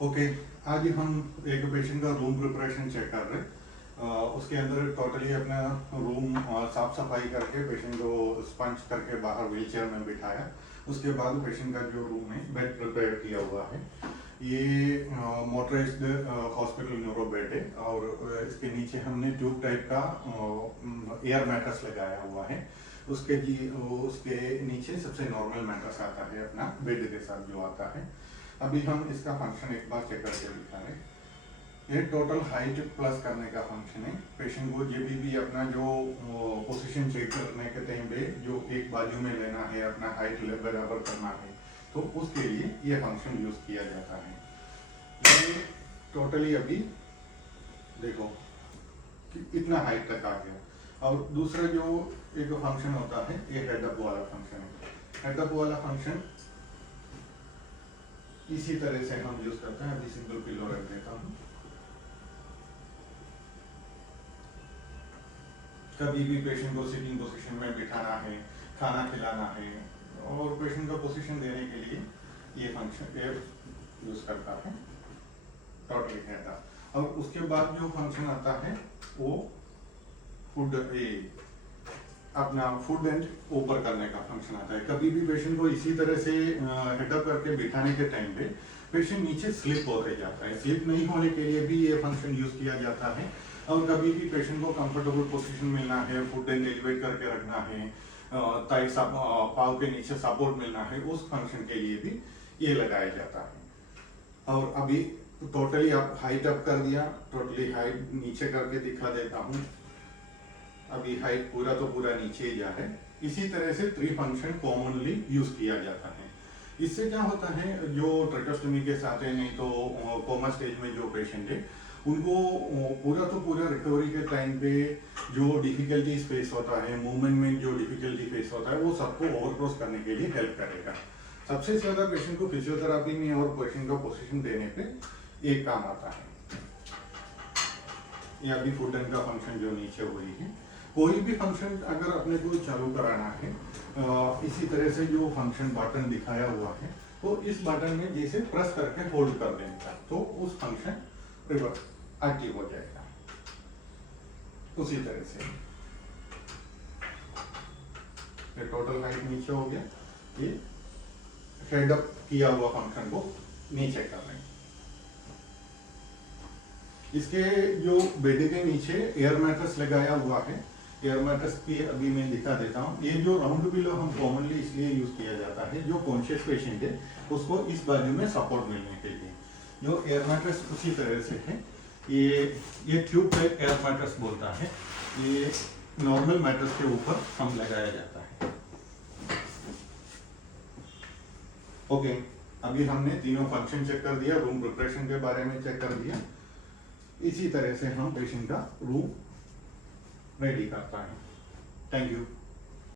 Okay, आज हम एक पेशेंट का रूम प्रिपरेशन चेक कर रहे हैं। उसके अंदर टोटली अपना रूम साफ सफाई करके पेशेंट को स्पंज करके बाहर व्हीलचेयर में बिठाया। उसके बाद पेशेंट का जो रूम है बेड प्रिपेयर किया हुआ है। ये मोटराइज्ड हॉस्पिटल न्यूरो बेड है और इसके नीचे हमने ट्यूब टाइप का एयर मैट्रेस लगाया हुआ है। उसके नीचे सबसे नॉर्मल मैट्रेस आता है अपना बेड के साथ जो आता है। अभी हम इसका फंक्शन एक बार चेक करके दिखा रहे हैं। ये टोटल हाइट प्लस करने का फंक्शन है। पेशेंट को जब भी अपना जो पोजीशन चेक करने के टाइम पे जो एक बाजू में लेना है, अपना हाइट बराबर करना है, तो उसके लिए ये फंक्शन यूज किया जाता है। ये टोटली अभी देखो कि इतना हाइट तक आ गया। और दूसरा जो एक फंक्शन होता है ये हेडअप वाला फंक्शन है। हेडअप वाला फंक्शन इसी तरह से हम यूज करते हैं। अभी सिंगल पिलो रख देता हूं। कभी भी पेशेंट को सिटिंग पोजीशन में बिठाना है, खाना खिलाना है और पेशेंट को पोजीशन देने के लिए ये फंक्शन यूज करता है टोटली हेडअप। और उसके बाद जो फंक्शन आता है वो फुट अपना फुट एंड ऊपर करने का फंक्शन आता है। कभी भी पेशेंट को इसी तरह से हेडअप करके बिठाने के टाइम पे पेशेंट नीचे स्लिप होते जाता है। स्लिप नहीं होने के लिए भी ये फंक्शन यूज किया जाता है। और कभी भी पेशेंट को कंफर्टेबल पोजीशन मिलना है, फुट एंड एलिवेट करके रखना है, पाव के नीचे सपोर्ट मिलना है, उस फंक्शन के लिए भी ये लगाया जाता है। और अभी टोटली आप हाइट अप कर दिया, टोटली हाइट नीचे करके दिखा देता हूँ। अभी हाइट पूरा तो पूरा नीचे ही जा है। इसी तरह से 3 फंक्शन कॉमनली यूज किया जाता है। इससे क्या होता है, जो ट्रेकोस्टोमी के साथ है, नहीं तो कोमा स्टेज में जो पेशेंट है, उनको पूरा तो पूरा रिकवरी के टाइम पे जो डिफिकल्टीज फेस होता है, मूवमेंट में जो डिफिकल्टी फेस होता है, वो सबको ओवरक्रॉस करने के लिए हेल्प करेगा। सबसे ज्यादा पेशेंट को फिजियोथेरापी में और पेशेंट को पोजीशन देने पे एक काम आता है। ये अभी फुट एंड का फंक्शन जो नीचे हुई है। कोई भी फंक्शन अगर अपने को चालू कराना है, इसी तरह से जो फंक्शन बटन दिखाया हुआ है, तो इस बटन में जैसे प्रेस करके होल्ड कर देंगे तो उस फंक्शन रिवर्स एक्टिव हो जाएगा। उसी तरह से ये टोटल हाइट नीचे हो गया। ये हेड अप किया हुआ फंक्शन को नीचे कर रहे हैं। इसके जो बेड के नीचे एयर मैट्रेस लगाया हुआ है। एयर मैट्रेस की अभी मैं दिखा देता हूँ। ये जो राउंड पिलो हम कॉमनली इसलिए यूज किया जाता है, जो कॉन्शियस पेशेंट है उसको इस बाजू में सपोर्ट मिलने के लिए। जो एयर मैट्रेस उसी तरह से है। ये ट्यूब टाइप एयर मैट्रेस बोलता है। ये नॉर्मल मैट्रेस के ऊपर हम लगाया जाता है। ओके, अभी हमने तीनों फंक्शन चेक कर दिया, रूम प्रिपरेशन के बारे में चेक कर दिया। इसी तरह से हम पेशेंट का रूम रेडी करता है। Thank you.